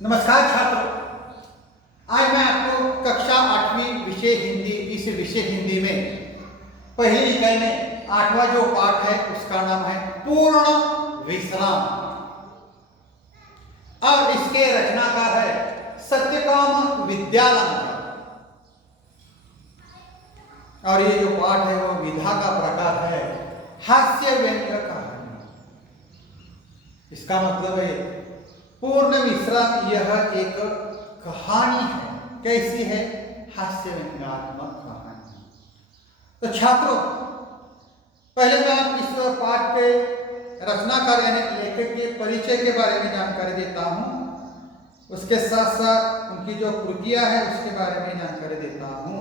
नमस्कार छात्रों, आज मैं आपको कक्षा 8वीं विषय हिंदी इस विषय हिंदी में पहली इकाई में 8वां जो पाठ है उसका नाम है पूर्ण विश्राम और इसके रचनाकार है सत्यकाम विद्यालंकार। और ये जो पाठ है वो विधा का प्रकार है हास्य व्यंग्य कहानी। इसका मतलब है पूर्ण विश्राम यह एक कहानी है। कैसी है? हास्य व्यंग्यात्मक कहानी। तो छात्रों, पहले मैं आप इस पाठ के रचनाकार यानी लेखक के परिचय के बारे में जानकारी देता हूं। उसके साथ साथ उनकी जो कृतियां है उसके बारे में जानकारी देता हूं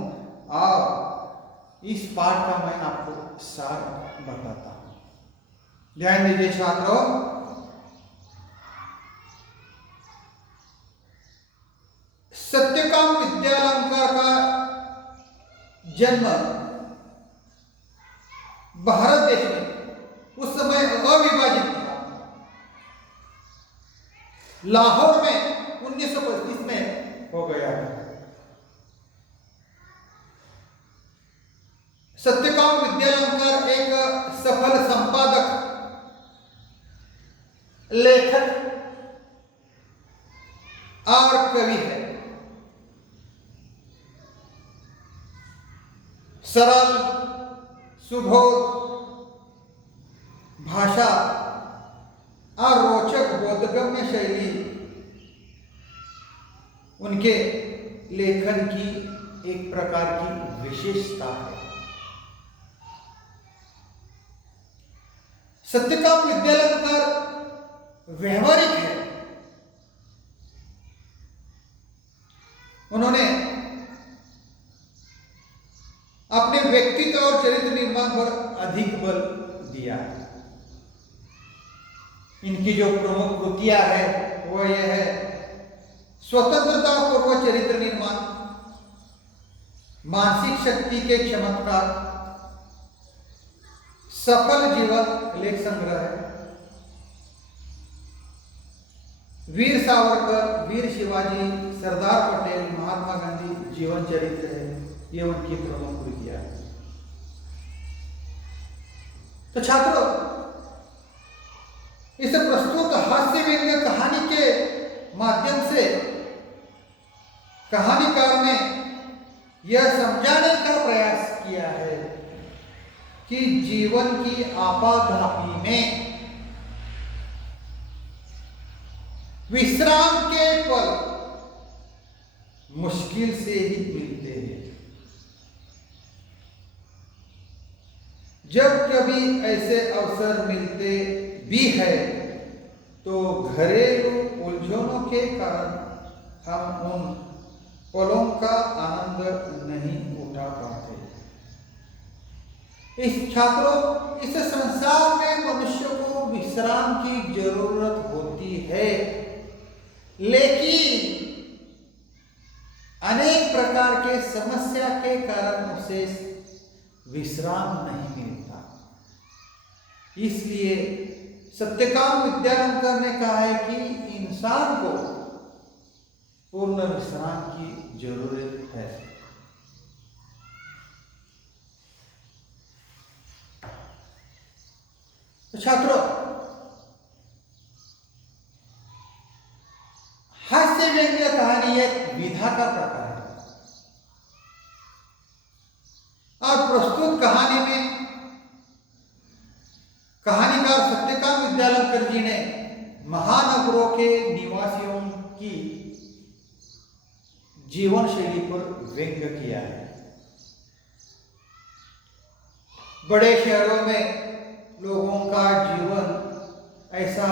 और इस पाठ का मैं आपको सार बताता हूं। ध्यान दीजिए छात्रों, सत्यकाम विद्यालंकार का जन्म भारत देश में उस समय अविभाजित था। लाहौर में 1925 में हो गया था। सत्यकाम विद्यालंकार एक सफल संपादक, लेखक और कवि है। सरल सुबोध भाषा और रोचक बोधगम्य शैली उनके लेखन की एक प्रकार की विशेषता है। सत्यकाम विद्यालंकार व्यवहारिक है। उन्होंने अपने व्यक्तित्व और चरित्र निर्माण पर अधिक बल दिया। इनकी जो प्रमुख कृतियां है वो यह है स्वतंत्रता पूर्व चरित्र निर्माण, मानसिक शक्ति के चमत्कार, सफल जीवन लेख संग्रह, वीर सावरकर, वीर शिवाजी, सरदार पटेल, महात्मा गांधी जीवन चरित्र है। ये उनकी प्रमुख कृतियां है। तो छात्रों, इस प्रस्तुत हास्य व्यंग्य कहानी के माध्यम से कहानीकार ने यह समझाने का प्रयास किया है कि जीवन की आपाधापी में विश्राम के पल मुश्किल से ही मिलते हैं। जब कभी ऐसे अवसर मिलते भी है तो घरेलू उलझनों के कारण हम उन पलों का आनंद नहीं उठा पाते। इस छात्रों, इस संसार में मनुष्य को विश्राम की जरूरत होती है, लेकिन अनेक प्रकार के समस्या के कारण उसे विश्राम नहीं मिलता। इसलिए सत्यकाम विद्यालंकार ने कहा है कि इंसान को पूर्ण विश्राम की जरूरत है। तो छात्रों, हास्य व्यंग्य कहानी एक विधा का प्रकार है और प्रस्तुत कहानी में कहानीकार सत्यकाम विद्यालंकार जी ने महानगरों के निवासियों की जीवन शैली पर व्यंग्य किया है। बड़े शहरों में लोगों का जीवन ऐसा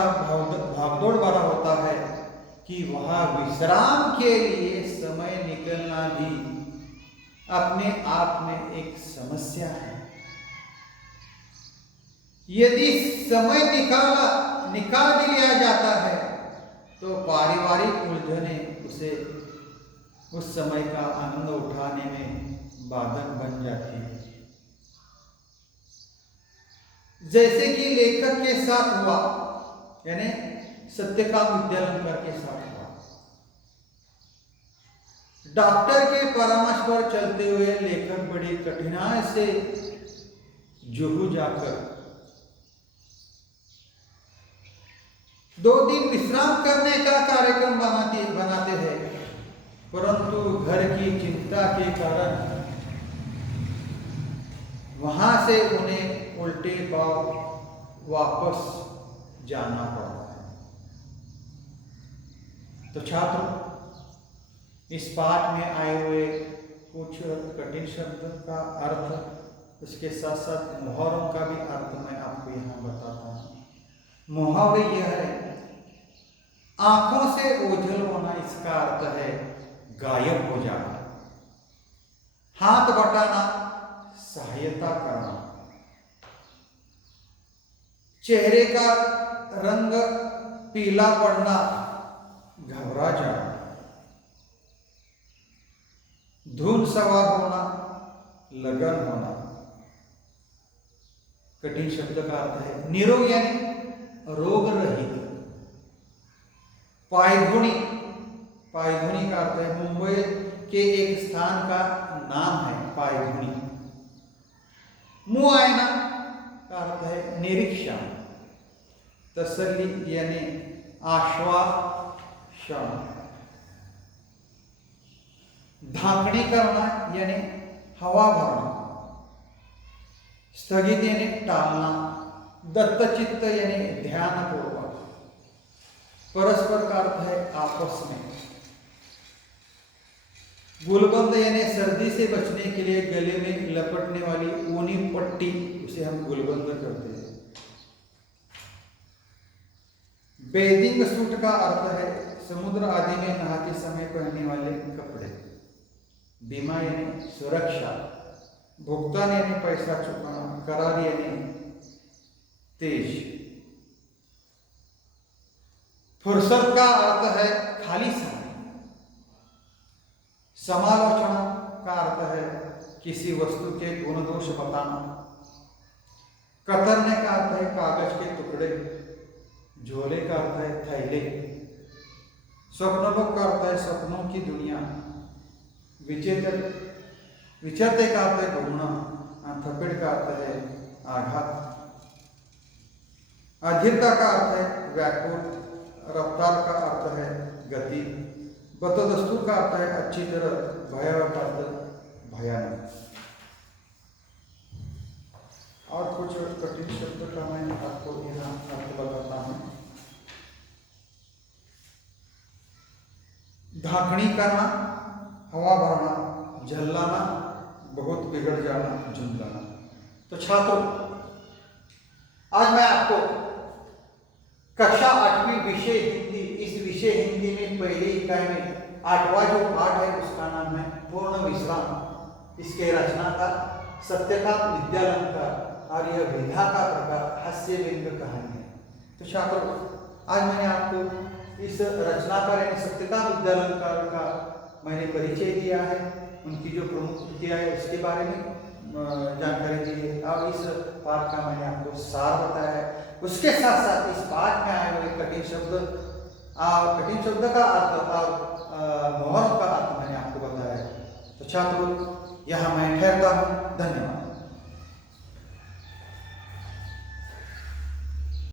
भागदौड़ वाला होता है कि वहां विश्राम के लिए समय निकलना भी अपने आप में एक समस्या है। यदि समय निकाल भी लिया जाता है तो पारिवारिक उलझने उसे उस समय का आनंद उठाने में बाधक बन जाती है। जैसे कि लेखक के साथ हुआ, यानी सत्यकाम विद्यालंकार के साथ हुआ। डॉक्टर के परामर्श पर चलते हुए लेखक बड़ी कठिनाई से जुहू जाकर 2 दिन विश्राम करने का कार्यक्रम बनाते हैं, परंतु घर की चिंता के कारण वहां से उन्हें उल्टे पांव वापस जाना पड़ता है। तो छात्र, इस पाठ में आए हुए कुछ कठिन शब्द का अर्थ, उसके साथ साथ मुहावरों का भी अर्थ मैं आपको यहाँ बताता हूँ। मुहावरे यह है, आंखों से ओझल होना, इसका अर्थ है गायब हो जाना। हाथ बटाना, सहायता करना। चेहरे का रंग पीला पड़ना, घबरा जाना। धुन सवार होना, लगन होना। कठिन शब्द का अर्थ है निरोग यानी रोग रहित। पायधुनी, पायधुनी का अर्थ है मुंबई के एक स्थान का नाम है पायधुनी। मुआयना का अर्थ है निरीक्षण। तसल्ली यानी आश्वासन। धाकणी करना यानी हवा भरना। स्थगित यानी टालना। दत्तचित्त यानी ध्यानपूर्वक। परस्पर का अर्थ है आपस में। गुलबंद यानी सर्दी से बचने के लिए गले में लपटने वाली ऊनी पट्टी, उसे हम गुलबंद करते हैं। बेदिंग सूट का अर्थ है समुद्र आदि में नहाते समय पहनने वाले कपड़े। बीमा यानी सुरक्षा। भुगतान यानी पैसा चुकाना। करार यानी तेज। फुर्सत का अर्थ है खाली समय। समालोचना का अर्थ है किसी वस्तु के गुण दोष बताना। कतरने का अर्थ है कागज के टुकड़े। झोले का अर्थ है थैले। स्वप्नलोक का अर्थ है सपनों की दुनिया। विचेते का अर्थ है घूमना। थपेड़ का अर्थ है आघात। अधीरता का अर्थ है व्याकुल। रफ्तार का अर्थ है गति। बतदस्तूर का अर्थ है अच्छी तरह। भयावह का अर्थ भयानक। और कुछ कठिन शब्द का मैं आपको यहाँ आपको बताता हूँ। धाकनी करना, हवा भरना, झल्लाना, बहुत बिगड़ जाना, झुंझलाना। तो छात्रों, आज मैं आपको कक्षा 8वीं विषय हिंदी, इस विषय हिंदी में पहली इकाई में 8वां जो पाठ है उसका नाम है पूर्ण विश्राम। इसके रचनाकार सत्यकाम विद्यालंकार और यह विधा का प्रकार हास्य व्यंग्य कहानी है। तो छात्रों, आज मैंने आपको इस रचनाकार यानी सत्यकाम विद्यालंकार का मैंने परिचय दिया है, उनकी जो प्रमुख कृतियाँ है उसके बारे में जानकारी दी है। अब इस पाठ का मैंने आपको सार बताया है। उसके साथ साथ इस पाठ में आए हुए कठिन शब्द का अर्थ और मुहावरों का अर्थ मैंने आपको बताया है। तो छात्रों, यहाँ मैं ठहरता हूँ। धन्यवाद।